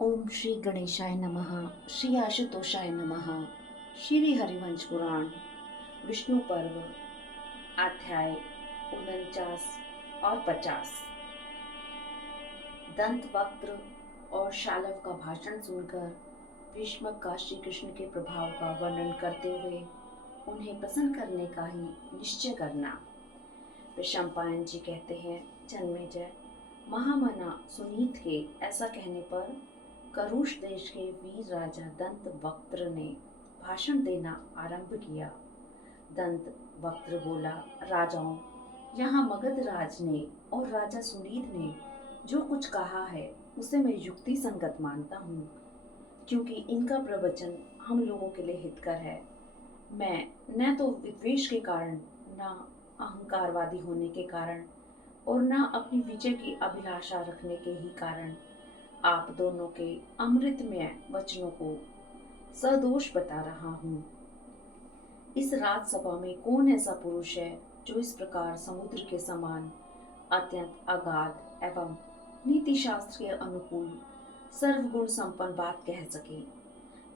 ओम श्री गणेशाय नमः। श्री आशुतोषाय नमः। श्री हरिवंश पुराण विष्णु पर्व अध्याय 49 और 50। दंत वक्त्र और शालव का भाषण सुनकर भीष्मक का श्री कृष्ण के प्रभाव का वर्णन करते हुए उन्हें प्रसन्न करने का ही निश्चय करना। विषमपायन जी कहते हैं, जन्मेजय, महामना सुनीत के ऐसा कहने पर करुष देश के वीर राजा दंत वक्त्र ने भाषण देना आरंभ किया। दंत वक्त्र बोला, राजाओं, यहाँ मगध राज ने और राजा सुनीत ने जो कुछ कहा है उसे मैं युक्ति संगत मानता हूँ, क्योंकि इनका प्रवचन हम लोगों के लिए हितकर है। मैं न तो विद्वेष के कारण, न अहंकारवादी होने के कारण और न अपनी विजय की अभिलाषा रखने के ही कारण आप दोनों के अमृतमय वचनों को सदोष बता रहा हूँ। इस राजसभा में कौन ऐसा पुरुष है जो इस प्रकार समुद्र के समान अत्यंत अगाध एवं नीति शास्त्र के अनुकूल सर्वगुण संपन्न बात कह सके।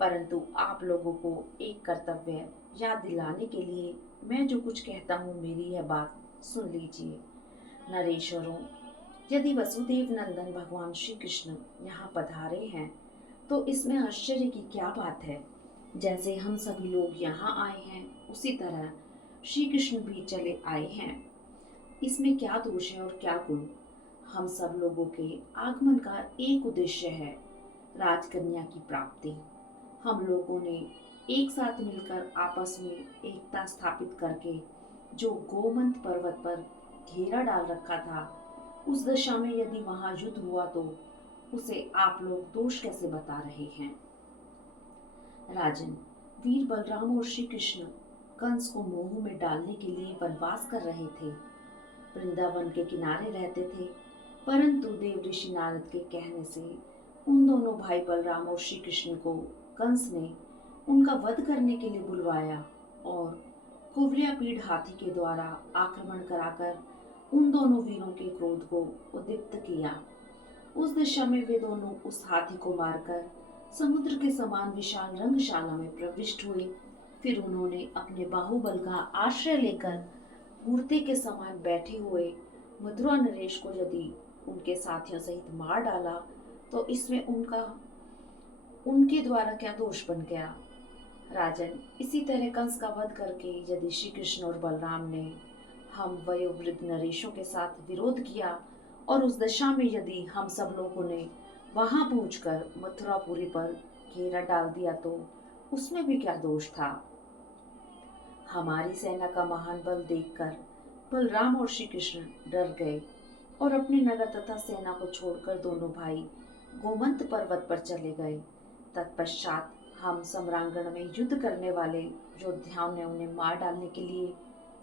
परंतु आप लोगों को एक कर्तव्य याद दिलाने के लिए मैं जो कुछ कहता हूँ, मेरी यह बात सुन लीजिए। नरेश्वरों, यदि वसुदेव नंदन भगवान श्री कृष्ण यहाँ पधारे हैं तो इसमें आश्चर्य की क्या बात है। जैसे हम सभी लोग यहाँ आए हैं उसी तरह श्री कृष्ण भी चले आए हैं। इसमें क्या दोष है और क्या गुण। हम सब लोगों के आगमन का एक उद्देश्य है, राजकन्या की प्राप्ति। हम लोगों ने एक साथ मिलकर आपस में एकता स्थापित करके जो गोमंत पर्वत पर घेरा डाल रखा था, उस दशा में यदि वहां युद्ध हुआ तो उसे आप लोग दोष कैसे बता रहे हैं। राजन, वीर बलराम और श्री कृष्ण कंस को मोह में डालने के लिए वनवास कर रहे थे। वृंदावन के किनारे रहते थे, परंतु देव ऋषि नारद के कहने से उन दोनों भाई बलराम और श्री कृष्ण को कंस ने उनका वध करने के लिए बुलवाया और कुवलयापीड़ हाथी के द्वारा आक्रमण कराकर उन दोनों वीरों के क्रोध को उद्दीप्त किया। उस दिशा में वे दोनों उस हाथी को मारकर समुद्र के समान विशाल रंगशाला में प्रविष्ट हुए। फिर उन्होंने अपने बाहुबल का आश्रय लेकर मूर्ति के समान बैठे हुए मथुरा नरेश को यदि उनके साथियों सहित मार डाला तो इसमें उनके द्वारा क्या दोष बन गया। राजन, इसी तरह कंस का वध करके यदि श्री कृष्ण और बलराम ने हम वयोवृद्ध नरेशों के साथ विरोध किया और उस दशा में यदि हम सब लोगों ने वहां पहुंचकर मथुरापुरी पर घेरा डाल दिया तो उसमें भी क्या दोष था। हमारी सेना का महान बल देखकर बलराम और श्री कृष्ण डर गए और अपने नगर तथा सेना को छोड़कर दोनों भाई गोमंत पर्वत पर चले गए। तत्पश्चात हम सम्रांगण में युद्ध करने वाले योद्धाओं ने उन्हें मार डालने के लिए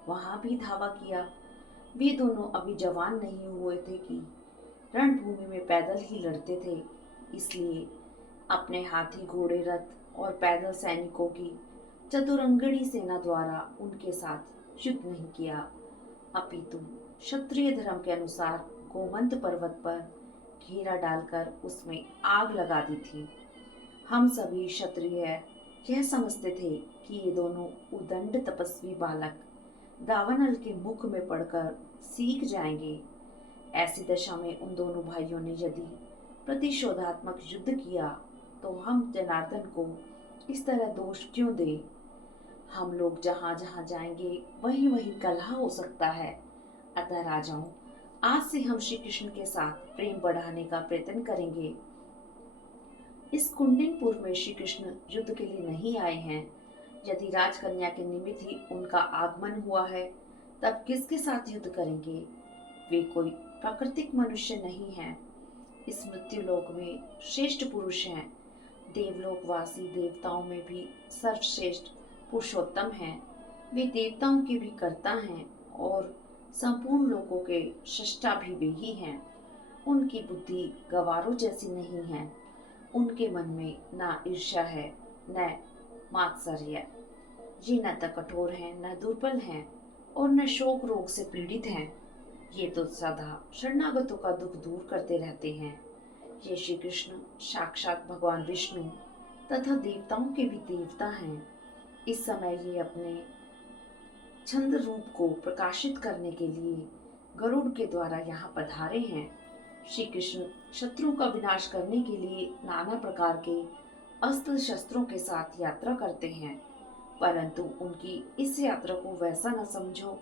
वहां भी धावा किया। वे दोनों अभी जवान नहीं हुए थे कि रणभूमि में पैदल ही लड़ते थे, इसलिए अपने हाथी, घोड़े, रथ और पैदल सैनिकों की चतुरंगणी सेना द्वारा उनके साथ युद्ध नहीं किया, अपितु क्षत्रिय धर्म के अनुसार गोमंत पर्वत पर घेरा डालकर उसमें आग लगा दी थी। हम सभी क्षत्रिय यह समझते थे कि ये दोनों उदंड तपस्वी बालक दावानल के मुख में पड़कर सीख जाएंगे। ऐसी दशा में उन दोनों भाइयों ने यदि प्रतिशोधात्मक युद्ध किया तो हम जनार्दन को इस तरह दोष क्यों दें। हम लोग जहां जहां जाएंगे वहीं वहीं कलह हो सकता है। अतः राजाओं, आज से हम श्री कृष्ण के साथ प्रेम बढ़ाने का प्रयत्न करेंगे। इस कुंडिनपुर में श्री कृष्ण युद्ध के लिए नहीं आए हैं। यदि राजकन्या के निमित्त ही उनका आगमन हुआ है, तब किसके साथ युद्ध करेंगे। वे कोई प्राकृतिक मनुष्य नहीं हैं। इस मृत्युलोक में श्रेष्ठ पुरुष हैं। देवलोकवासी देवताओं में भी सर्वश्रेष्ठ पुरुषोत्तम हैं। वे देवताओं के भी कर्ता हैं और संपूर्ण लोकों के सृष्टा भी वे ही हैं। उनकी बुद्धि गवारों जैसी नहीं है। उनके मन में न ईर्ष्या है न मात्सर्य। ये न तो कठोर हैं, न दुर्बल हैं और न शोक रोग से पीड़ित हैं। ये तो सदा शरणागतों का दुख दूर करते रहते हैं। ये श्री कृष्ण साक्षात भगवान विष्णु तथा देवताओं के भी देवता हैं। इस समय ये अपने छंद रूप को प्रकाशित करने के लिए गरुड़ के द्वारा यहाँ पधारे हैं। श्री कृष्ण शत्रुओं का विनाश करने के लिए नाना प्रकार के अस्त्र शस्त्रों के साथ यात्रा करते हैं, परंतु उनकी इस यात्रा को वैसा न समझो।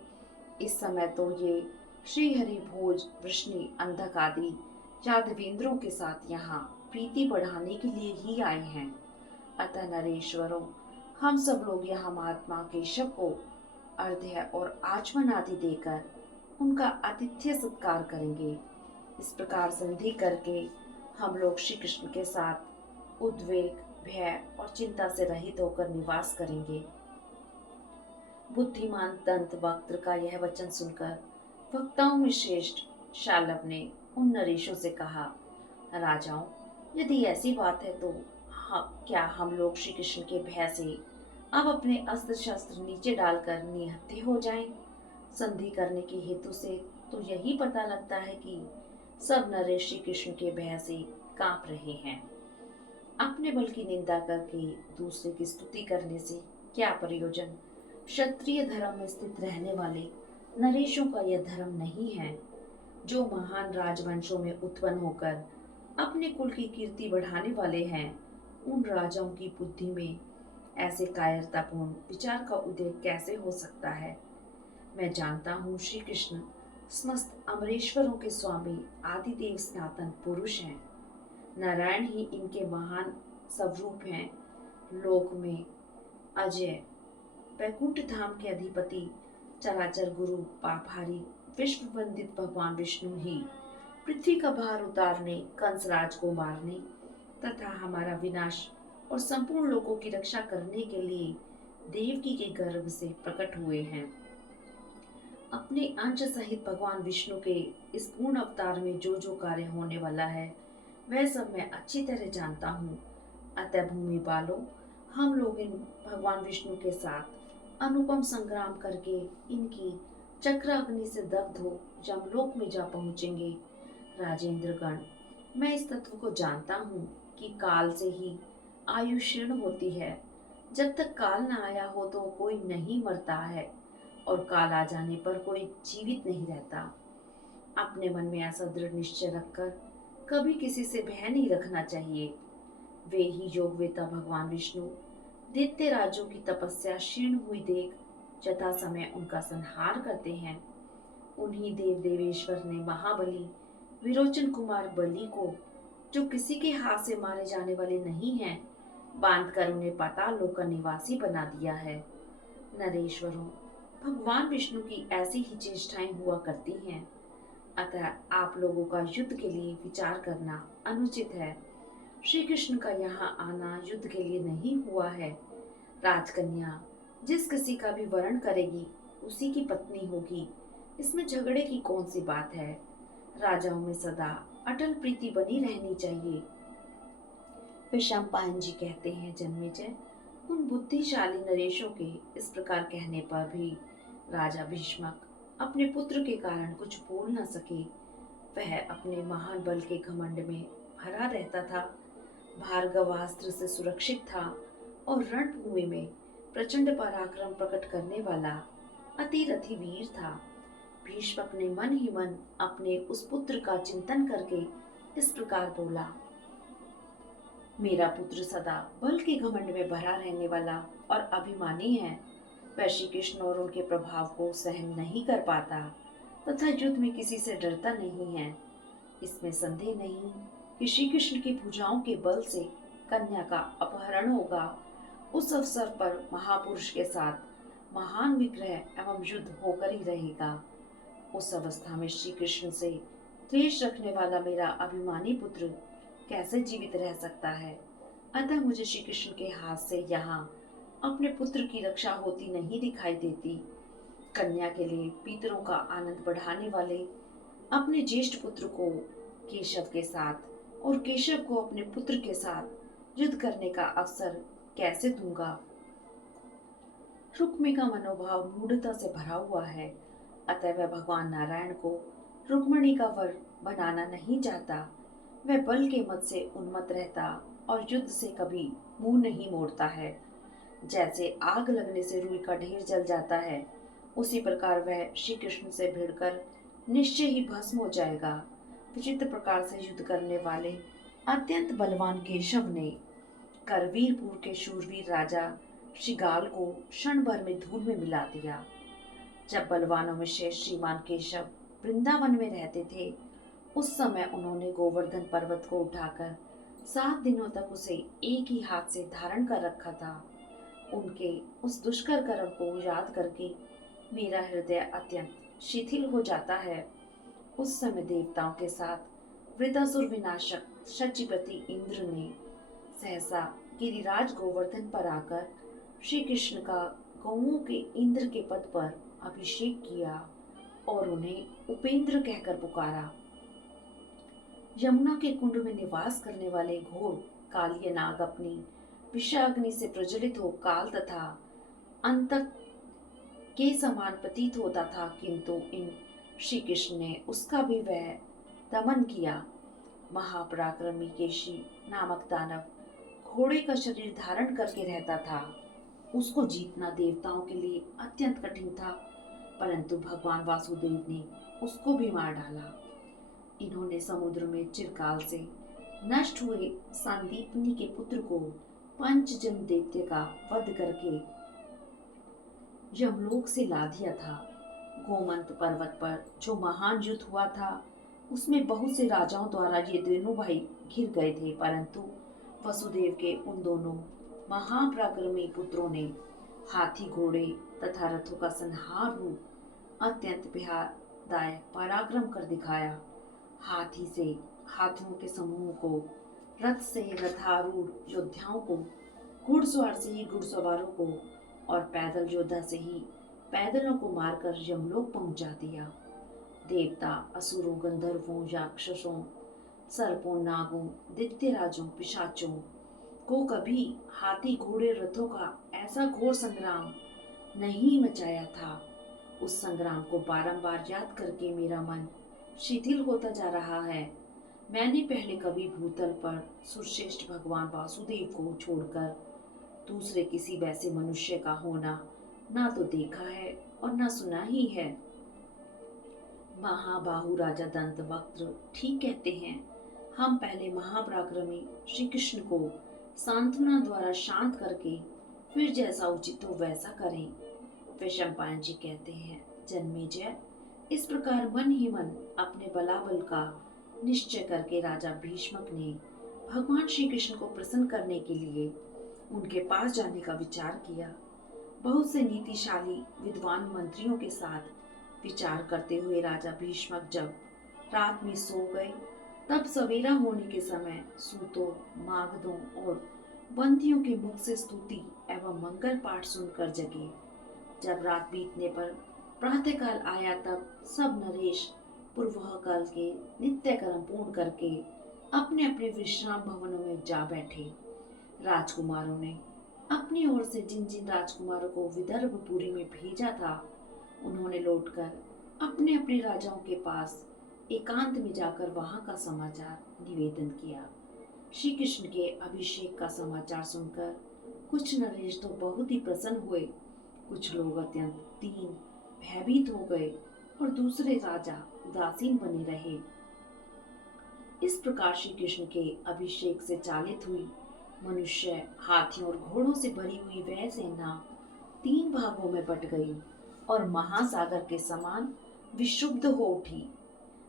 इस समय तो ये श्री हरि भोज वृष्णि अंधक आदि यादवेंद्रों के साथ यहाँ प्रीति बढ़ाने के लिए ही आए हैं। अतः नरेश्वरों, हम सब लोग यहाँ महात्मा केशव को अर्घ्य और आचमन आदि देकर उनका आतिथ्य सत्कार करेंगे। इस प्रकार संधि करके हम लोग श्री कृष्ण के साथ उद्वेग, भय और चिंता से रहित होकर निवास करेंगे। बुद्धिमान दंत वक्त्र का यह वचन सुनकर वक्ताओं में श्रेष्ठ शाल्व ने उन नरेशों से कहा, राजाओं, यदि ऐसी बात है तो क्या हम लोग श्री कृष्ण के भय से अब अपने अस्त्र शस्त्र नीचे डालकर निहत्थे हो जाएं? संधि करने के हेतु से तो यही पता लगता है कि सब नरेश श्री कृष्ण के भय से कांप रहे हैं। अपने बल की निंदा करके दूसरे की स्तुति करने से क्या प्रयोजन? क्षत्रिय धर्म में स्थित रहने वाले नरेशों का यह धर्म नहीं है। जो महान राजवंशों में उत्पन्न होकर अपने कुल की कीर्ति बढ़ाने वाले हैं, उन राजाओं की बुद्धि में ऐसे कायरतापूर्ण विचार का उदय कैसे हो सकता है? मैं जानता हूँ श्री कृष्ण समस्त अमरेश्वरों के स्वामी आदिदेव सनातन पुरुष हैं। नारायण ही इनके महान स्वरूप हैं। लोक में अजय वैकुंठ धाम के अधिपति चराचर गुरु पापहारी विश्व वंदित भगवान विष्णु ही पृथ्वी का भार उतारने, कंसराज को मारने तथा हमारा विनाश और संपूर्ण लोगों की रक्षा करने के लिए देवकी के गर्भ से प्रकट हुए हैं। अपने अंश सहित भगवान विष्णु के इस पूर्ण अवतार में जो जो कार्य होने वाला है, वह सब मैं अच्छी तरह जानता हूँ। अतः भूमि बालो, हम लोग इन भगवान विष्णु के साथ अनुपम संग्राम करके इनकी चक्र अग्नि से दग्ध हो यमलोक में जा पहुँचेंगे। राजेंद्रगण, मैं इस तत्व को जानता हूँ कि काल से ही आयु क्षीण होती है। जब तक काल न आया हो तो कोई नहीं मरता है, और काल आ जाने पर कोई जीवित नहीं रहता। अपने मन में ऐसा दृढ़ निश्चय रखकर कभी किसी से भय नहीं रखना चाहिए। वे ही योगवेता भगवान विष्णु दैत्य राजों की तपस्या क्षीण हुई देख यथा समय उनका संहार करते हैं। उन्हीं देव देवेश्वर ने महाबली विरोचन कुमार बलि को, जो किसी के हाथ से मारे जाने वाले नहीं हैं, बांधकर उन्हें पाताल लोक का निवासी बना दिया है। नरेश्वरों, भगवान विष्णु की ऐसी ही चेष्टाएं हुआ करती हैं। अतः आप लोगों का युद्ध के लिए विचार करना अनुचित है। श्री कृष्ण का यहाँ आना युद्ध के लिए नहीं हुआ है। राजकन्या जिस किसी का भी वरण करेगी उसी की पत्नी होगी। इसमें झगड़े की कौन सी बात है? राजाओं में सदा अटल प्रीति बनी रहनी चाहिए। विषमपायन जी कहते हैं, जन्मेजय, उन बुद्धिशाली नरेशों के इस प्रकार कहने पर भी राजा भीष्मक अपने पुत्र के कारण कुछ बोल न सके। वह अपने महान बल के घमंड में भरा रहता था, भार्गवास्त्र से सुरक्षित था और रणभूमि में प्रचंड पराक्रम प्रकट करने वाला अतिरथी वीर था। भीष्मक ने मन ही मन अपने उस पुत्र का चिंतन करके इस प्रकार बोला, मेरा पुत्र सदा बल के घमंड में भरा रहने वाला और अभिमानी है। वह श्री कृष्ण और उनके प्रभाव को सहन नहीं कर पाता तथा युद्ध में किसी से डरता नहीं है। इसमें संदेह नहीं कि श्री कृष्ण की भुजाओं के बल से कन्या का अपहरण होगा। उस अवसर पर महापुरुष के साथ महान विग्रह एवं युद्ध होकर ही रहेगा। उस अवस्था में श्री कृष्ण से द्वेष रखने वाला मेरा अभिमानी पुत्र कैसे जीवित रह सकता है? अतः मुझे श्री कृष्ण के हाथ से यहाँ अपने पुत्र की रक्षा होती नहीं दिखाई देती। कन्या के लिए पितरों का आनंद बढ़ाने वाले अपने ज्येष्ठ पुत्र को केशव के साथ और केशव को अपने पुत्र के साथ युद्ध करने का अवसर कैसे दूंगा? रुक्मी का मनोभाव मूढ़ता से भरा हुआ है। अतः वह भगवान नारायण को रुक्मणी का वर बनाना नहीं चाहता। वह बल के मत से उन्मत्त रहता और युद्ध से कभी मुंह नहीं मोड़ता है। जैसे आग लगने से रुई का ढेर जल जाता है, उसी प्रकार वह श्री कृष्ण से भिड़कर निश्चय ही भस्म हो जाएगा। विचित्र प्रकार से युद्ध करने वाले अत्यंत बलवान केशव ने करवीरपुर के शूरवीर राजा श्रीगाल को क्षण भर में धूल में मिला दिया। जब बलवानों में शेष श्रीमान केशव वृंदावन में रहते थे, उस समय उन्होंने गोवर्धन पर्वत को उठाकर 7 दिनों तक उसे एक ही हाथ से धारण कर रखा था। उनके उस दुष्कर कर्म को याद करके मेरा हृदय अत्यंत शिथिल हो जाता है। उस समय देवताओं के साथ वृतासुर विनाशक शचीपति इंद्र ने सहसा गिरिराज गोवर्धन पर आकर श्री कृष्ण का गौओं के इंद्र के पद पर अभिषेक किया और उन्हें उपेंद्र कहकर पुकारा। यमुना के कुंड में निवास करने वाले घोर कालिय नाग अपनी विषाग्नि से प्रज्वलित हो काल तथा अंतक के समान प्रतीत होता था, किंतु इन श्री कृष्ण ने उसका भी वह दमन किया। महापराक्रमी केशी नामक दानव घोड़े का शरीर धारण करके रहता था। उसको जीतना देवताओं के लिए अत्यंत कठिन था, परंतु भगवान वासुदेव ने उसको भी मार डाला। इन्होंने समुद्र में चिरकाल से नष्ट हुए सांदीपनी के पुत्र को पंचजन दैत्य का वध करके यमलोक से ला दिया था। गोमंत पर्वत पर जो महान युद्ध हुआ था, उसमें बहुत से राजाओं द्वारा ये दोनों भाई घिर गए थे, परंतु वसुदेव के उन दोनों महापराक्रमी पुत्रों ने हाथी घोड़े तथा रथों का संहार रूप अत्यंत भयादायक पराक्रम कर दिखाया। हाथी से हाथियों के समूह को, रथ से रथारूढ़ योद्धाओं को, घुड़सवार से ही घुड़सवारों को और पैदल योद्धा से ही पैदलों को मारकर यमलोक पहुंचा दिया। देवता असुरों, गंधर्वों, राक्षसों, सर्पों, नागों, दैत्यराजों, पिशाचों को कभी हाथी घोड़े रथों का ऐसा घोर संग्राम नहीं मचाया था। उस संग्राम को बारंबार याद करके मेरा मन शिथिल होता जा रहा है। मैंने पहले कभी भूतल पर सुरश्रेष्ठ भगवान वासुदेव को छोड़कर दूसरे किसी वैसे मनुष्य का होना ना तो देखा है और ना सुना ही है। महाबाहु राजा दंत वक्त्र ठीक कहते हैं, हम पहले महापराक्रमी श्री कृष्ण को सांत्वना द्वारा शांत करके फिर जैसा उचित हो वैसा करें। वैशंपायन जी कहते हैं, जन्मेजय, इस प्रकार मन ही मन अपने बलाबल का निश्चय करके राजा भीष्मक ने भगवान श्री कृष्ण को प्रसन्न करने के लिए उनके पास जाने का विचार किया। बहुत से नीतिशाली विद्वान मंत्रियों के साथ विचार करते हुए राजा भीष्मक जब रात में सो गए, तब सवेरा होने के समय सूतों, मागधों और बंदियों के मुख से स्तुति एवं मंगल पाठ सुनकर जगे। जब रात बीतने पर प्रातःकाल आया, तब सब नरेश पूर्व काल के नित्य कर्म पूर्ण करके अपने अपने विश्राम भवनों में जा बैठे। राजकुमारों ने अपनी ओर से जिन जिन राजकुमारों को विदर्भपुरी में भेजा था, उन्होंने लौटकर अपने अपने राजाओं के पास एकांत में जाकर वहां का समाचार निवेदन किया। श्री कृष्ण के अभिषेक का समाचार सुनकर कुछ नरेश तो बहुत ही प्रसन्न हुए, कुछ लोग अत्यंत दीन भयभीत हो गए और दूसरे राजा उदासीन बने रहे। इस प्रकार श्री कृष्ण के अभिषेक से चालित हुई मनुष्य, हाथियों और घोड़ों से भरी हुई वह सेना 3 भागों में बट गई और महासागर के समान विक्षुब्ध हो उठी।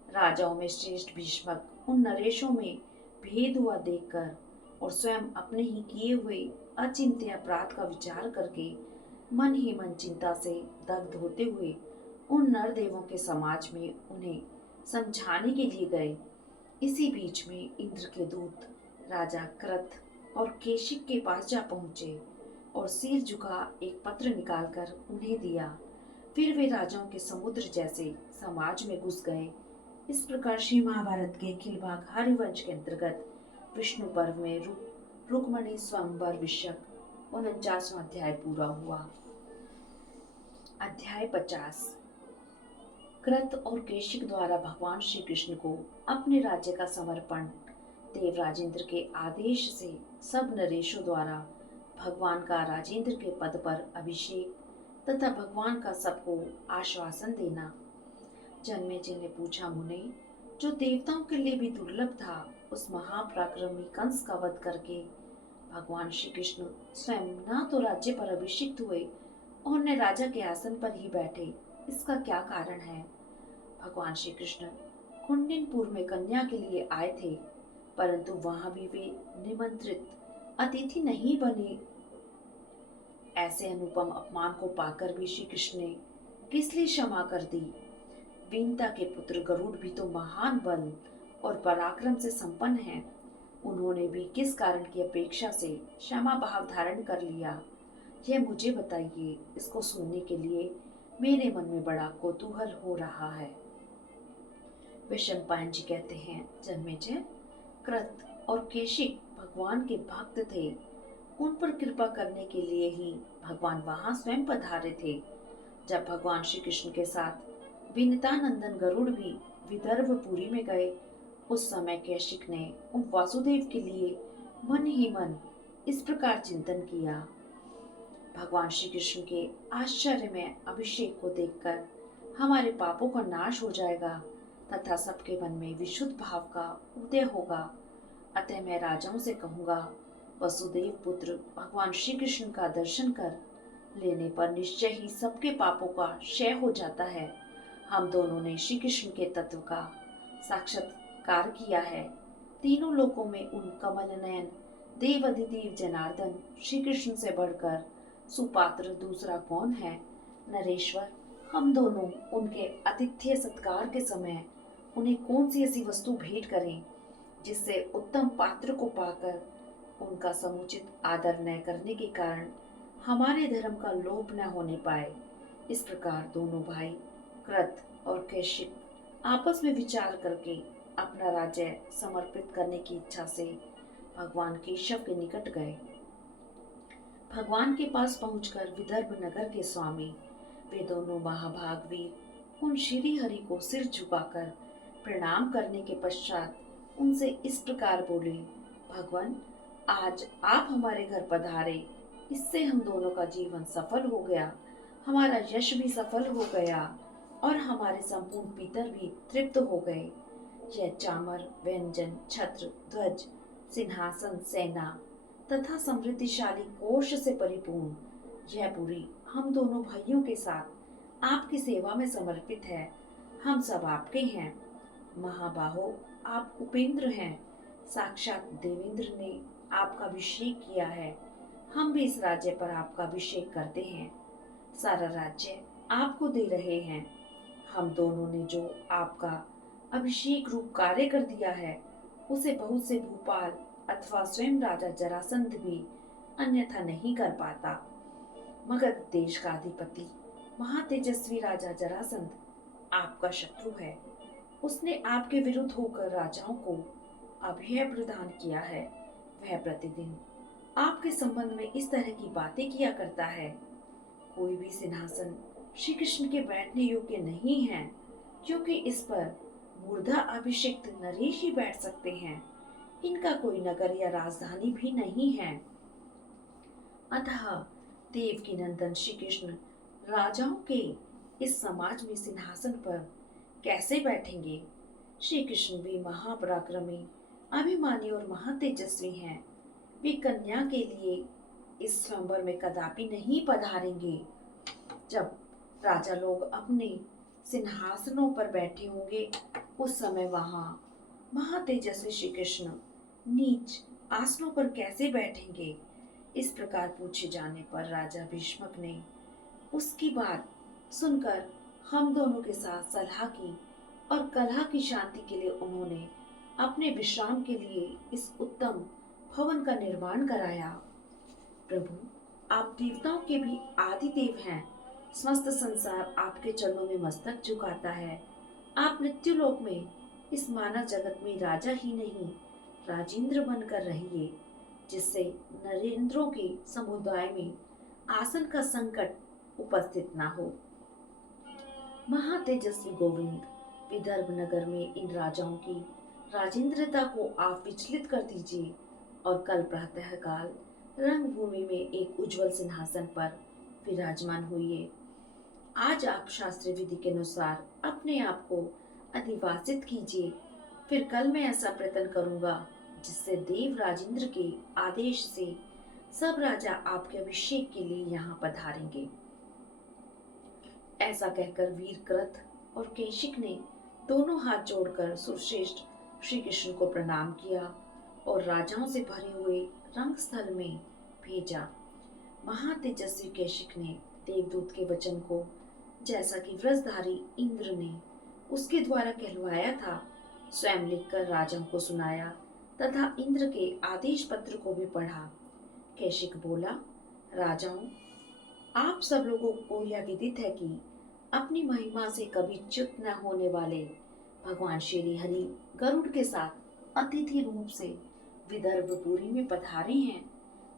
राजाओं में श्रेष्ठ भीष्मक उन नरेशों में भेद हुआ देखकर और स्वयं अपने ही किए हुए अचिंत्य अपराध का विचार करके मन ही मन चिंता से दग्ध होते हुए उन नरदेवों के समाज में उन्हें समझाने के लिए गए। इसी बीच में इंद्र के दूत राजा कृत और केशिक के पास जा पहुंचे और सिर झुका एक पत्र निकालकर उन्हें दिया। फिर वे राजाओं के समुद्र जैसे समाज में घुस गए। इस प्रकार श्री महाभारत के अखिल भाग हरिवंश के अंतर्गत विष्णु पर्व में रुक्मणी स्वयंवर विषयक 49वां अध्याय पूरा हुआ। अध्याय 50। कृत और केशिक द्वारा भगवान श्री कृष्ण को अपने राज्य का समर्पण देव राजेंद्र के आदेश से सब नरेशों द्वारा भगवान का राजेंद्र के पद पर अभिषेक तथा भगवान का सबको आश्वासन देना। जन्मेजय ने पूछा, मुने, जो देवताओं के लिए भी दुर्लभ था, उस महापराक्रमी कंस का वध करके भगवान श्री कृष्ण स्वयं ना तो राज्य पर अभिषिक्त हुए और न राजा के आसन पर ही बैठे, इसका क्या कारण है? भगवान श्री कृष्ण कुंडिनपुर में कन्या के लिए आए थे, परंतु वहां भी वे निमंत्रित अतिथि नहीं बने। ऐसे अनुपम अपमान को पाकर भी श्री कृष्ण ने किस लिए क्षमा कर दी? वीनता के पुत्र गरुड़ भी तो महान बल और पराक्रम से संपन्न हैं। उन्होंने भी किस कारण की अपेक्षा से क्षमा भाव धारण कर लिया, यह मुझे बताइए। इसको सुनने के लिए मेरे मन में बड़ा कौतूहल हो रहा है। वैशंपायन जी कहते हैं, जन्मेजय, कृत और केशिक भगवान के भक्त थे। उन पर कृपा करने के लिए ही भगवान वहां स्वयं पधारे थे। जब भगवान श्री कृष्ण के साथ विनीतानंदन गरुड़ भी विदर्भपुरी में गए, उस समय कौशिक ने उन वासुदेव के लिए मन ही मन इस प्रकार चिंतन किया। भगवान श्री कृष्ण के आश्चर्य में अभिषेक को देखकर हमारे पापों का नाश हो जाएगा तथा सबके मन में विशुद्ध भाव का उदय होगा। अतः मैं राजाओं से कहूँगा, वसुदेव पुत्र भगवान श्री कृष्ण का दर्शन कर लेने पर निश्चय ही सबके पापों का क्षय हो जाता है। हम दोनों ने श्री कृष्ण के तत्व का साक्षात्कार किया है। तीनों लोकों में उन कमल नयन देवाधिदेव जनार्दन श्री कृष्ण से बढ़कर सुपात्र दूसरा कौन है? नरेश्वर, हम दोनों उनके आतिथ्य सत्कार के समय उन्हें कौन सी ऐसी वस्तु भेंट करें जिससे उत्तम पात्र को पाकर उनका समुचित आदर न करने के कारण हमारे धर्म का लोप न होने पाए। इस प्रकार दोनों भाई कृत और कौशिक आपस में विचार करके अपना राज्य समर्पित करने की इच्छा से भगवान केशव के निकट गए। भगवान के पास पहुंचकर विदर्भ नगर के स्वामी वे दोनों महाभागवीर उन श्री हरि को सिर झुकाकर प्रणाम करने के पश्चात उनसे इस प्रकार बोले, भगवान, आज आप हमारे घर पधारे, इससे हम दोनों का जीवन सफल हो गया, हमारा यश भी सफल हो गया और हमारे संपूर्ण पितर भी तृप्त हो गए। यह चामर, व्यंजन, छत्र, ध्वज, सिंहासन, सेना तथा समृद्धिशाली कोष से परिपूर्ण यह पुरी हम दोनों भाइयों के साथ आपकी सेवा में समर्पित है। हम सब आपके हैं। महाबाहो, आप उपेंद्र हैं। साक्षात देवेंद्र ने आपका अभिषेक किया है। हम भी इस राज्य पर आपका अभिषेक करते हैं। सारा राज्य आपको दे रहे हैं। हम दोनों ने जो आपका अभिषेक रूप कार्य कर दिया है, उसे बहुत से भूपाल अथवा स्वयं राजा जरासंध भी अन्यथा नहीं कर पाता। मगध देश का अधिपति महातेजस्वी राजा जरासंध आपका शत्रु है। उसने आपके विरुद्ध होकर राजाओं को अभय प्रदान किया है। वह प्रतिदिन आपके संबंध में इस तरह की बातें किया करता है। कोई भी सिंहासन श्री कृष्ण के बैठने योग्य नहीं है, क्योंकि इस पर मूर्धा अभिषिक्त नरेश ही बैठ सकते हैं। इनका कोई नगर या राजधानी भी नहीं है। अतः देव की नंदन श्री कृष्ण राजाओं के इस समाज में सिंहासन पर कैसे बैठेंगे? श्री कृष्ण भी महापराक्रमी, अभिमानी और महातेजस्वी हैं। वे कन्या के लिए इस स्वयंवर में कदापि नहीं पधारेंगे। जब राजा लोग अपने सिंहासनों पर बैठे होंगे, उस समय वहां महातेजस्वी श्री कृष्ण नीच आसनों पर कैसे बैठेंगे? इस प्रकार पूछे जाने पर राजा भीष्मक ने उसकी बात सुनकर हम दोनों के साथ सलाह की और कलह की शांति के लिए उन्होंने अपने विश्राम के लिए इस उत्तम भवन का निर्माण कराया। प्रभु, आप देवताओं के भी आदि देव हैं। समस्त संसार आपके चरणों में मस्तक झुकाता है। आप मृत्युलोक में इस मानव जगत में राजा ही नहीं, राजेंद्र बनकर रहिए, जिससे नरेंद्रों के समुदाय में आसन का संकट उपस्थित ना हो। महातेजस्वी गोविंद, विदर्भ नगर में इन राजाओं की राजेंद्रता को आप विचलित कर दीजिए और कल प्रातःकाल रंगभूमि में एक उज्जवल सिंहासन पर विराजमान हुई। आज आप शास्त्रीय विधि के अनुसार अपने आप को अधिवासित कीजिए। फिर कल मैं ऐसा प्रयत्न करूंगा जिससे देव राजेंद्र के आदेश से सब राजा आपके अभिषेक के लिए यहाँ पधारेंगे। ऐसा कहकर वीर कृत और केशिक ने दोनों हाथ जोड़कर सुरश्रेष्ठ श्री कृष्ण को प्रणाम किया और राजाओं से भरे हुए रंगस्थल में भेजा। महातेजस्वी केशिक ने देवदूत के वचन को, जैसा कि व्रजधारी इंद्र ने उसके द्वारा कहलवाया था, स्वयं लिखकर राजाओं को सुनाया तथा इंद्र के आदेश पत्र को भी पढ़ा। केशिक बोला, राजाओं, आप सब लोगों को यह विदित है कि अपनी महिमा से कभी च्युत न होने वाले भगवान श्री हरि गरुड़ के साथ अतिथि रूप से विदर्भपुरी में पधारे हैं।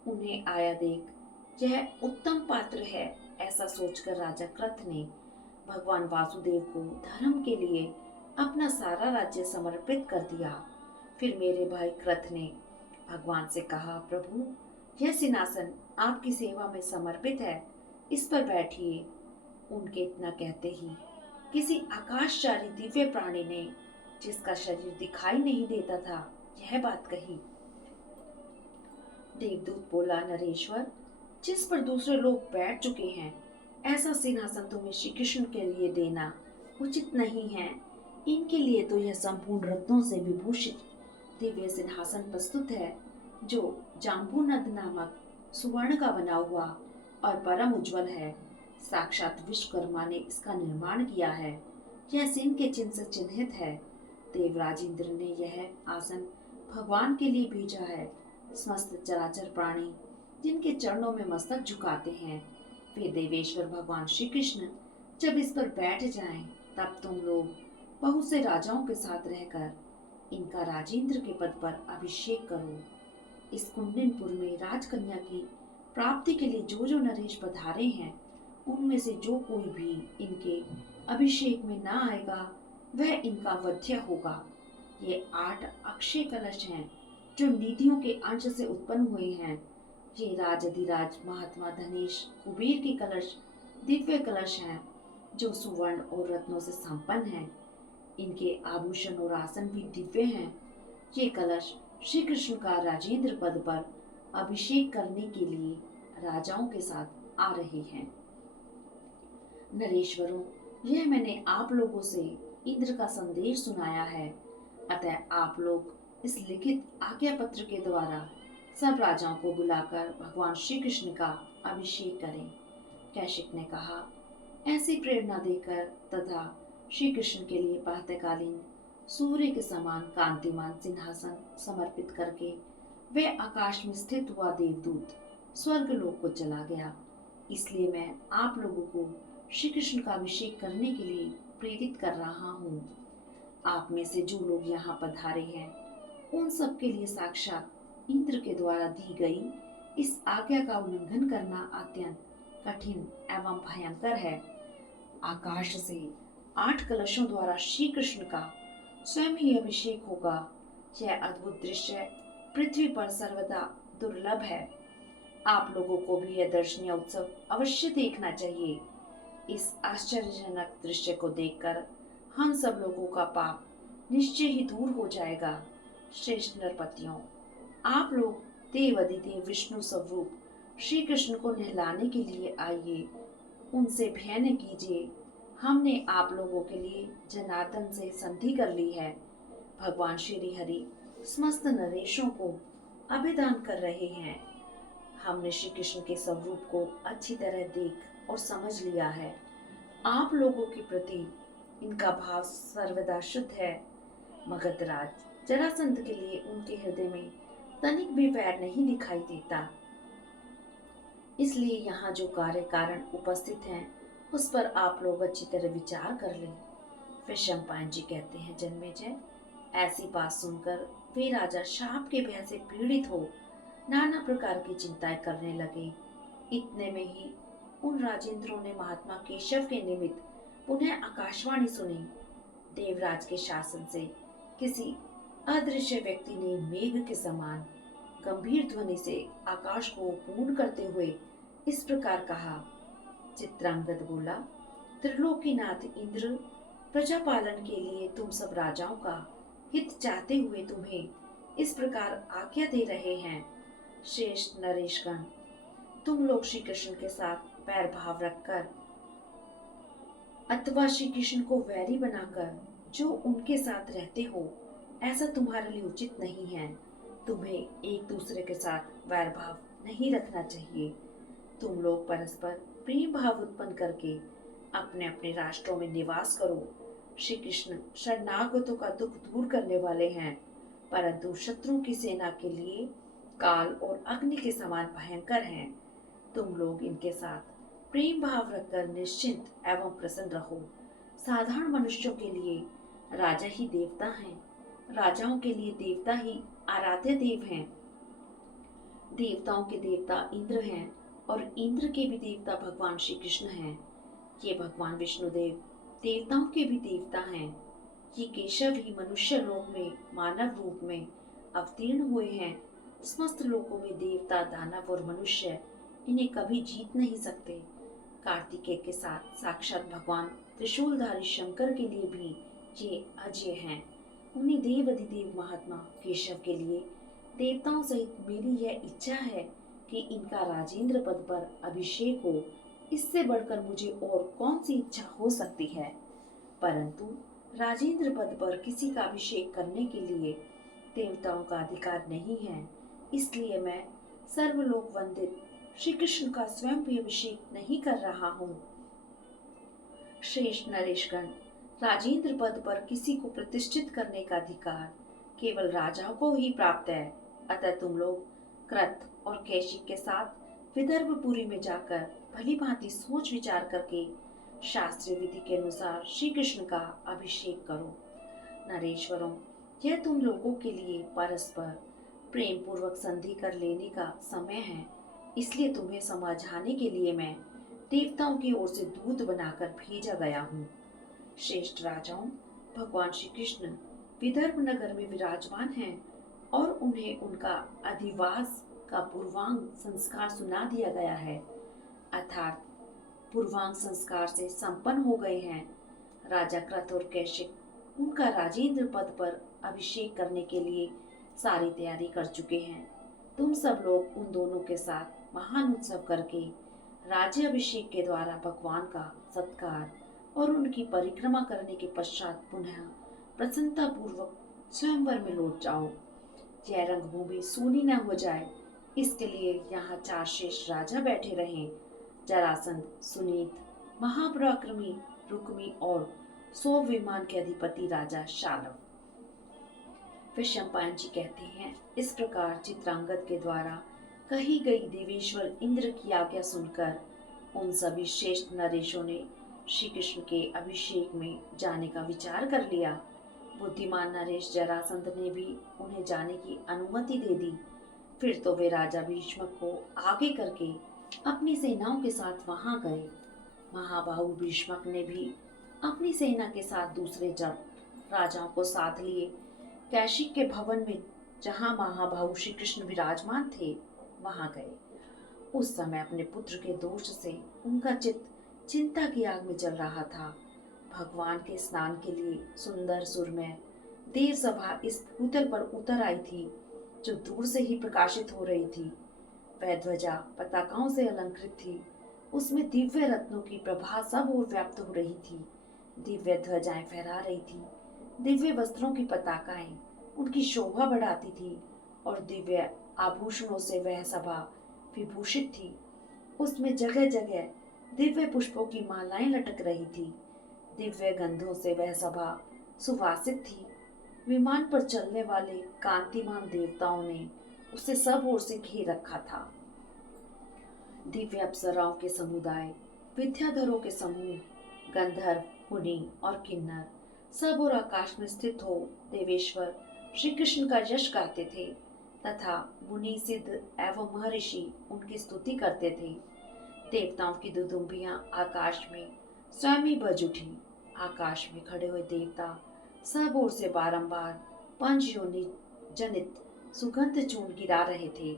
उन्हें आया देख यह उत्तम पात्र है, ऐसा सोचकर राजा कृत ने भगवान वासुदेव को धर्म के लिए अपना सारा राज्य समर्पित कर दिया। फिर मेरे भाई कृत ने भगवान से कहा, प्रभु, यह सिंहासन आपकी सेवा में समर्पित है, इस पर बैठिए। उनके इतना कहते ही किसी आकाशचारी दिव्य प्राणी ने, जिसका शरीर दिखाई नहीं देता था, यह बात कही। देवदूत बोला, नरेश्वर, जिस पर दूसरे लोग बैठ चुके हैं, ऐसा सिंहासन तुम्हें श्री कृष्ण के लिए देना उचित नहीं है। इनके लिए तो यह संपूर्ण रत्नों से विभूषित दिव्य सिंहासन प्रस्तुत है, जो जाम्बूनद नामक सुवर्ण का बना हुआ और परम उज्जवल है। साक्षात विश्वकर्मा ने इसका निर्माण किया है। यह सिंह के चिन्ह से चिन्हित है। देवराजेंद्र ने यह आसन भगवान के लिए भेजा है। समस्त चराचर प्राणी जिनके चरणों में मस्तक झुकाते हैं, वे देवेश्वर भगवान श्री कृष्ण जब इस पर बैठ जाएं, तब तुम लोग बहुत से राजाओं के साथ रहकर इनका राजेंद्र के पद पर अभिषेक करो। इस कुंडनपुर में राजकन्या की प्राप्ति के लिए जो जो नरेश पधारे हैं, उनमें से जो कोई भी इनके अभिषेक में ना आएगा, वह इनका वध्य होगा। ये 8 अक्षय कलश हैं, जो निधियों के अंश से उत्पन्न हुए हैं। ये राजाधिराज महात्मा धनेश कुबेर के कलश दिव्य कलश हैं, जो सुवर्ण और रत्नों से संपन्न हैं। इनके आभूषण और आसन भी दिव्य हैं। ये कलश श्री कृष्ण का राजेंद्र पद पर अभिषेक करने के लिए राजाओं के साथ आ रहे हैं। नरेश्वरों, यह मैंने आप लोगों से इंद्र का संदेश सुनाया है, अतः आप लोग इस लिखित आज्ञा पत्र के द्वारा सब राजाओं को बुलाकर भगवान श्री कृष्ण का अभिषेक करें। कैशिक ने कहा। ऐसी प्रेरणा देकर तथा श्री कृष्ण के लिए प्रातःकालीन सूर्य के समान कांतिमान सिंहासन समर्पित करके वह आकाश में स्थित हुआ देवदूत स्वर्गलोक को चला गया। इसलिए मैं आप लोगों को श्री कृष्ण का अभिषेक करने के लिए प्रेरित कर रहा हूँ। आप में से जो लोग यहाँ पधारे हैं, उन सब के लिए साक्षात इंद्र के द्वारा दी गई इस आज्ञा का उल्लंघन करना अत्यंत कठिन एवं भयंकर है। आकाश से 8 कलशों द्वारा श्री कृष्ण का स्वयं ही अभिषेक होगा। यह अद्भुत दृश्य पृथ्वी पर सर्वदा दुर्लभ है। आप लोगों को भी यह दर्शनीय उत्सव अवश्य देखना चाहिए। इस आश्चर्यजनक दृश्य को देखकर हम सब लोगों का पाप निश्चय ही दूर हो जाएगा। श्रेष्ठ नरपतियों, आप लोग देवाधिदेव विष्णु स्वरूप श्री कृष्ण को नहलाने के लिए आइए, उनसे भय न कीजिए। हमने आप लोगों के लिए जनार्दन से संधि कर ली है। भगवान श्री हरि समस्त नरेशों को अभिदान कर रहे हैं। हमने श्री कृष्ण के स्वरूप को अच्छी तरह देख और समझ लिया है। आप लोगों के प्रति इनका भाव सर्वदा शुद्ध है। मगधराज जरासंध के लिए उनके हृदय में तनिक भी वैर नहीं दिखाई देता। इसलिए यहाँ जो कार्य कारण उपस्थित हैं, उस पर आप लोग अच्छी तरह विचार कर लें। फिर शंपायन जी कहते हैं, जन्मेजय, ऐसी बात सुनकर वे राजा शाप के भय से पीड़ित हो नाना प्रकार की चिंताएं करने लगे। इतने में ही उन राजेंद्रों ने महात्मा केशव के निमित्त पुनः आकाशवाणी सुनी। देवराज के शासन से किसी अदृश्य व्यक्ति ने मेघ के समान गंभीर ध्वनि से आकाश को पूर्ण करते हुए इस प्रकार कहा। चित्रांगद बोला, त्रिलोकीनाथ इंद्र, प्रजा पालन के लिए तुम सब राजाओं का हित चाहते हुए तुम्हें इस प्रकार आज्ञा दे रहे हैं। श्रेष्ठ नरेशगण, तुम लोग श्री कृष्ण के साथ वैर भाव रखकर अथवा श्री कृष्ण को वैरी बनाकर जो उनके साथ रहते हो, ऐसा तुम्हारे लिए उचित नहीं है। तुम्हें एक दूसरे के साथ वैर भाव नहीं रखना चाहिए। तुम लोग परस्पर प्रेम भाव उत्पन्न करके अपने अपने राष्ट्रों में निवास करो। श्री कृष्ण शरणागतों का दुख दूर करने वाले हैं, परंतु शत्रुओं की सेना के लिए काल और अग्नि के समान भयंकर हैं। तुम लोग इनके साथ प्रेम भाव रखकर निश्चिंत एवं प्रसन्न रहो। साधारण मनुष्यों के लिए राजा ही देवता हैं, राजाओं के लिए देवता ही आराध्य देव हैं। देवताओं के देवता इंद्र हैं और इंद्र के भी देवता भगवान श्री कृष्ण हैं। ये भगवान विष्णुदेव देवताओं के भी देवता हैं। ये केशव ही मनुष्य लोक में मानव रूप में अवतीर्ण हुए हैं। समस्त लोकों में देवता, दानव और मनुष्य इन्हें कभी जीत नहीं सकते। कार्तिकेय के साथ साक्षात भगवान त्रिशूलधारी शंकर के लिए भी ये अजय हैं। उन्हीं देव अधिदेव महात्मा केशव के लिए देवताओं सहित मेरी यह इच्छा है कि इनका राजेंद्र पद पर अभिषेक हो। इससे बढ़कर मुझे और कौन सी इच्छा हो सकती है। परंतु राजेंद्र पद पर किसी का अभिषेक करने के लिए देवताओं का अधिकार नहीं है। इसलिए मैं सर्वलोक वंदित श्री कृष्ण का स्वयं भी अभिषेक नहीं कर रहा हूँ। श्रेष्ठ नरेशगण, राजेंद्र पद पर किसी को प्रतिष्ठित करने का अधिकार केवल राजाओं को ही प्राप्त है। अतः तुम लोग कृत और कैशिक के साथ विदर्भपुरी में जाकर भली भांति सोच विचार करके शास्त्रीय विधि के अनुसार श्री कृष्ण का अभिषेक करो। नरेश्वरों, यह तुम लोगों के लिए परस्पर प्रेम पूर्वक संधि कर लेने का समय है। इसलिए तुम्हें समझाने के लिए मैं देवताओं की ओर से दूत बनाकर भेजा गया हूँ। श्रेष्ठ राजाओं, भगवान श्री कृष्ण विदर्भ नगर में विराजमान हैं और उन्हें उनका अधिवास का पूर्वांग संस्कार सुना दिया गया है, अर्थात पूर्वांग संस्कार से संपन्न हो गए हैं। राजा कृत और कैशिक उनका राजेंद्र पद पर अभिषेक करने के लिए सारी तैयारी कर चुके हैं। तुम सब लोग उन दोनों के साथ महान उत्सव करके राज्य अभिषेक के द्वारा भगवान का सत्कार और उनकी परिक्रमा करने के पश्चात पुनः प्रसन्नता पूर्वक स्वयंवर में लौट जाओ। यह रंगभूमि सूनी न हो जाए, इसके लिए यहाँ 4 शेष राजा बैठे रहें, जरासंध, सुनीत, महापराक्रमी रुक्मी और 100 विमान के अधिपति राजा शालव। फिर शंपायन जी कहते हैं, इस प्रकार चित्रांगद के द्वारा कही गई देवेश्वर इंद्र की आज्ञा सुनकर उन सभी श्रेष्ठ नरेशों ने श्री कृष्ण के अभिषेक में जाने का विचार कर लिया। बुद्धिमान नरेश जरासंध ने भी उन्हें जाने की अनुमति दे दी। फिर तो वे राजा भीष्मक को आगे करके अपनी सेनाओं के साथ वहां गए। महाबाहु भीष्मक ने भी अपनी सेना के साथ दूसरे राजाओं को साथ लिए कैशिक के भवन में, जहां महाबाहु श्री कृष्ण विराजमान थे, वहां गए। उस समय अपने पुत्र के दोष से उनका चित्त चिंता की आग में जल रहा था। भगवान के स्नान के लिए सुंदर सुरमय देव सभा इस भूतल पर उतर आई थी, जो दूर से ही प्रकाशित हो रही थी। वह ध्वजा पताकाओं से अलंकृत थी। उसमें दिव्य रत्नों की प्रभा सब ओर व्याप्त हो रही थी। दिव्य ध्वजाएं फहरा रही थी। दिव्य वस्त्रों की पताकाएं उनकी शोभा बढ़ाती थी और दिव्य आभूषणों से वह सभा विभूषित थी। उसमें जगह जगह दिव्य पुष्पों की मालाएं लटक रही थी। दिव्य गंधों से वह सभा सुवासित थी। विमान पर चलने वाले कांतिमान देवताओं ने उसे सब ओर से घेर रखा था। दिव्य अप्सराओं के समुदाय, विद्याधरों के समूह, गंधर्व, मुनि और किन्नर सब और आकाश में स्थित हो देवेश्वर श्री कृष्ण का यश गाते थे तथा मुनि, सिद्ध एवं महर्षि उनकी स्तुति करते थे। देवताओं की दुदुम्बियां आकाश में स्वयं ही बज उठी। आकाश में खड़े हुए देवता सब ओर से बारंबार पंच योनि जनित सुगंध चूर्ण गिरा रहे थे।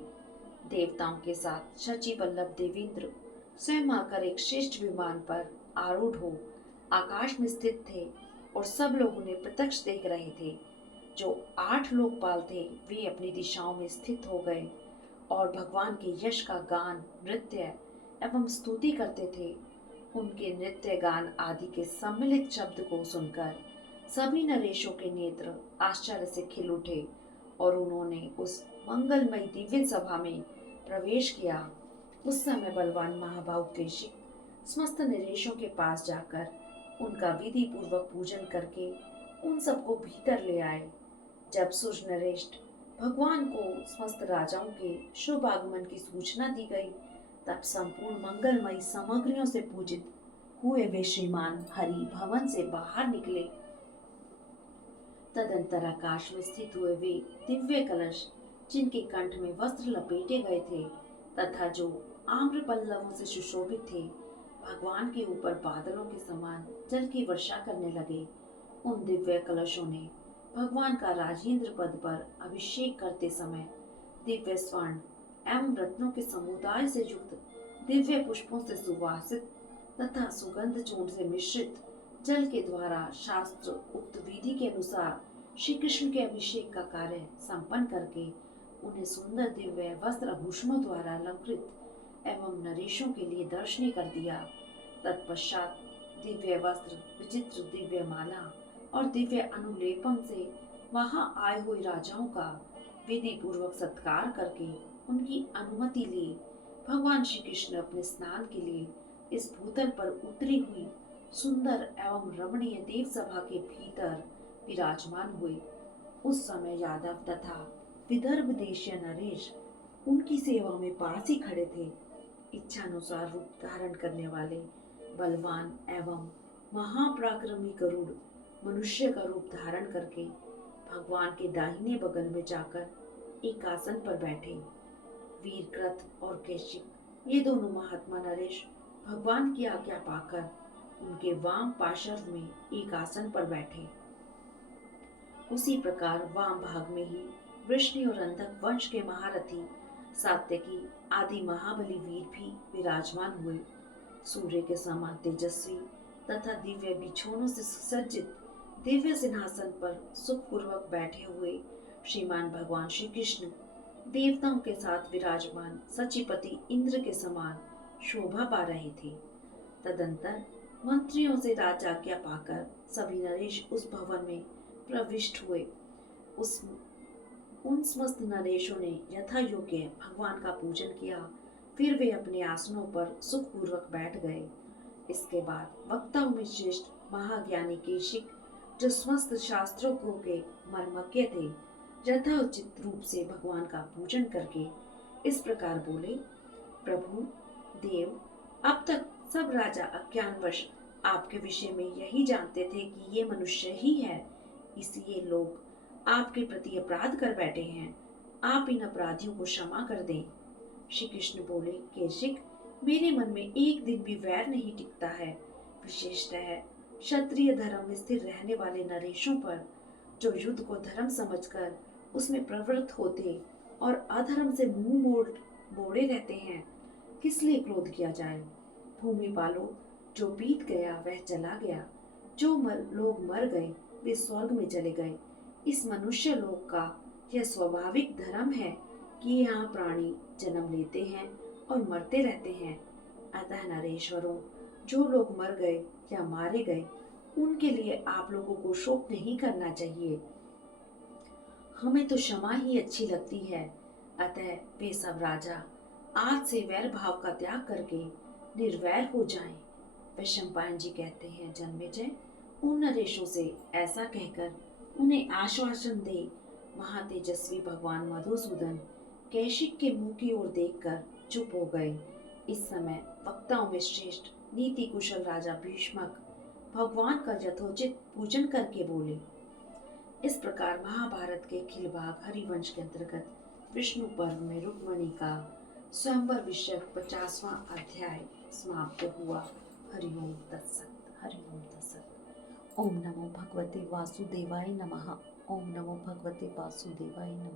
देवताओं के साथ शची वल्लभ देवेंद्र स्वयं आकर एक श्रेष्ठ विमान पर आरूढ़ हो आकाश में स्थित थे और सब लोग उन्हें प्रत्यक्ष देख रहे थे। जो 8 लोकपाल थे वे अपनी दिशाओं में स्थित हो गए और भगवान के यश का गान, नृत्य एवं स्तुति करते थे। उनके नृत्य गान आदि के सम्मिलित शब्द को सुनकर सभी नरेशों के नेत्र आश्चर्य से खिल उठे और उन्होंने उस मंगलमय दिव्य सभा में प्रवेश किया। उस समय बलवान महाभाव केशिक समस्त नरेशों के पास जाकर उनका विधि पूर्वक पूजन करके उन सबको भीतर ले आए। जब सूर्य नरेश भगवान को समस्त राजाओं के शुभ आगमन की सूचना दी गई, तब संपूर्ण मंगलमयी सामग्रियों से पूजित हुए वे श्रीमान हरि भवन से बाहर निकले। तदंतर आकाश में स्थित हुए वे दिव्य कलश, जिनके कंठ में वस्त्र लपेटे गए थे तथा जो आम्र पल्लवों से सुशोभित थे, भगवान के ऊपर बादलों के समान जल की वर्षा करने लगे। उन दिव्य कलशों ने भगवान का राजेंद्र पद पर अभिषेक करते समय दिव्य स्वर्ण एवं रत्नों के समुदाय से युक्त दिव्य पुष्पों से सुवासित तथा सुगंध चूर्ण से मिश्रित जल के द्वारा शास्त्र उक्त विधि के अनुसार श्री कृष्ण के अभिषेक का कार्य संपन्न करके उन्हें सुंदर दिव्य वस्त्र आभूषणों द्वारा अलंकृत एवं नरेशों के लिए दर्शनीय कर दिया। तत्पश्चात दिव्य वस्त्र, विचित्र दिव्य माला और दिव्य अनुलेपन से वहां आए हुए राजाओं का विधि पूर्वक सत्कार करके उनकी अनुमति लिए भगवान श्री कृष्ण अपने स्नान के लिए इस भूतल पर उतरी हुई सुंदर एवं रमणीय देव सभा के भीतर विराजमान हुए। उस समय यादव तथा विदर्भ देशीय नरेश उनकी सेवा में पास ही खड़े थे। इच्छानुसार रूप धारण करने वाले बलवान एवं महापराक्रमी गरुड़ मनुष्य का रूप धारण करके भगवान के दाहिने बगल में जाकर एक आसन पर बैठे। वीरकृत और कैशिक ये दोनों महात्मा नरेश भगवान की आज्ञा पाकर उनके वाम पार्श्व में एक आसन पर बैठे। उसी प्रकार वाम भाग में ही वृष्णि और अंधक वंश के महारथी सात्यकी आदि महाबली वीर भी विराजमान हुए। सूर्य के समान तेजस्वी तथा दिव्य बिछोनों से सुसज्जित दिव्य सिंहासन पर सुखपूर्वक बैठे हुए श्रीमान भगवान श्री कृष्ण देवताओं के साथ विराजमान सचिपति इंद्र के समान शोभा पा रहे थे। तदंतर मंत्रियों से राजाज्ञा पाकर सभी नरेश उस भवन में प्रविष्ट हुए। उन समस्त नरेशों ने यथा योग्य भगवान का पूजन किया। फिर वे अपने आसनों पर सुखपूर्वक बैठ गए। इसके बाद वक्ताओं में श्रेष्ठ महाज्ञानी केशिक, जो समस्त शास्त्रों को के मर्मज्ञ थे, यथोचित रूप से भगवान का पूजन करके इस प्रकार बोले, प्रभु देव, अब तक सब राजा अज्ञानवश आपके विषय में यही जानते थे कि ये मनुष्य ही है, इसलिए लोग आपके प्रति अपराध कर बैठे हैं। आप इन अपराधियों को क्षमा कर दें। श्री कृष्ण बोले, केशिक, मेरे मन में एक दिन भी वैर नहीं टिकता है, विशेषतः क्षत्रिय धर्म में स्थिर रहने वाले नरेशों पर, जो युद्ध को धर्म समझकर उसमें प्रवृत्त होते और अधर्म से मुंह मोड़े रहते हैं। किस लिए क्रोध किया जाए? भूमि पालो, जो बीत गया वह चला गया, जो लोग मर गए वे स्वर्ग में चले गए। इस मनुष्य लोक का यह स्वाभाविक धर्म है कि यहाँ प्राणी जन्म लेते हैं और मरते रहते हैं। अतः नरेश्वरों, जो लोग मर गए या मारे गए उनके लिए आप लोगों को शोक नहीं करना चाहिए। हमें तो क्षमा ही अच्छी लगती है। अतः वे सब राजा आज से वैर भाव का त्याग करके निर्वैर हो जाएं। वैशंपायन जी कहते हैं, जन्मेजय, उन नरेशों से ऐसा कहकर उन्हें आश्वासन दे महातेजस्वी भगवान मधुसूदन कैशिक के मुंह की ओर देखकर चुप हो गए। इस समय वक्ताओं में श्रेष्ठ नीति कुशल राजा भीष्मक भगवान का यथोचित पूजन करके बोले। इस प्रकार महाभारत के अखिल भाग हरिवंश के अंतर्गत विष्णु पर्व में रुक्मणी का स्वयंवर विषय 50वां अध्याय समाप्त हुआ। हरिओम तत्सत। हरिओम तत्सत। ओम नमो भगवते वासुदेवाय नमः। ओम नमो भगवते वासुदेवाय नमः।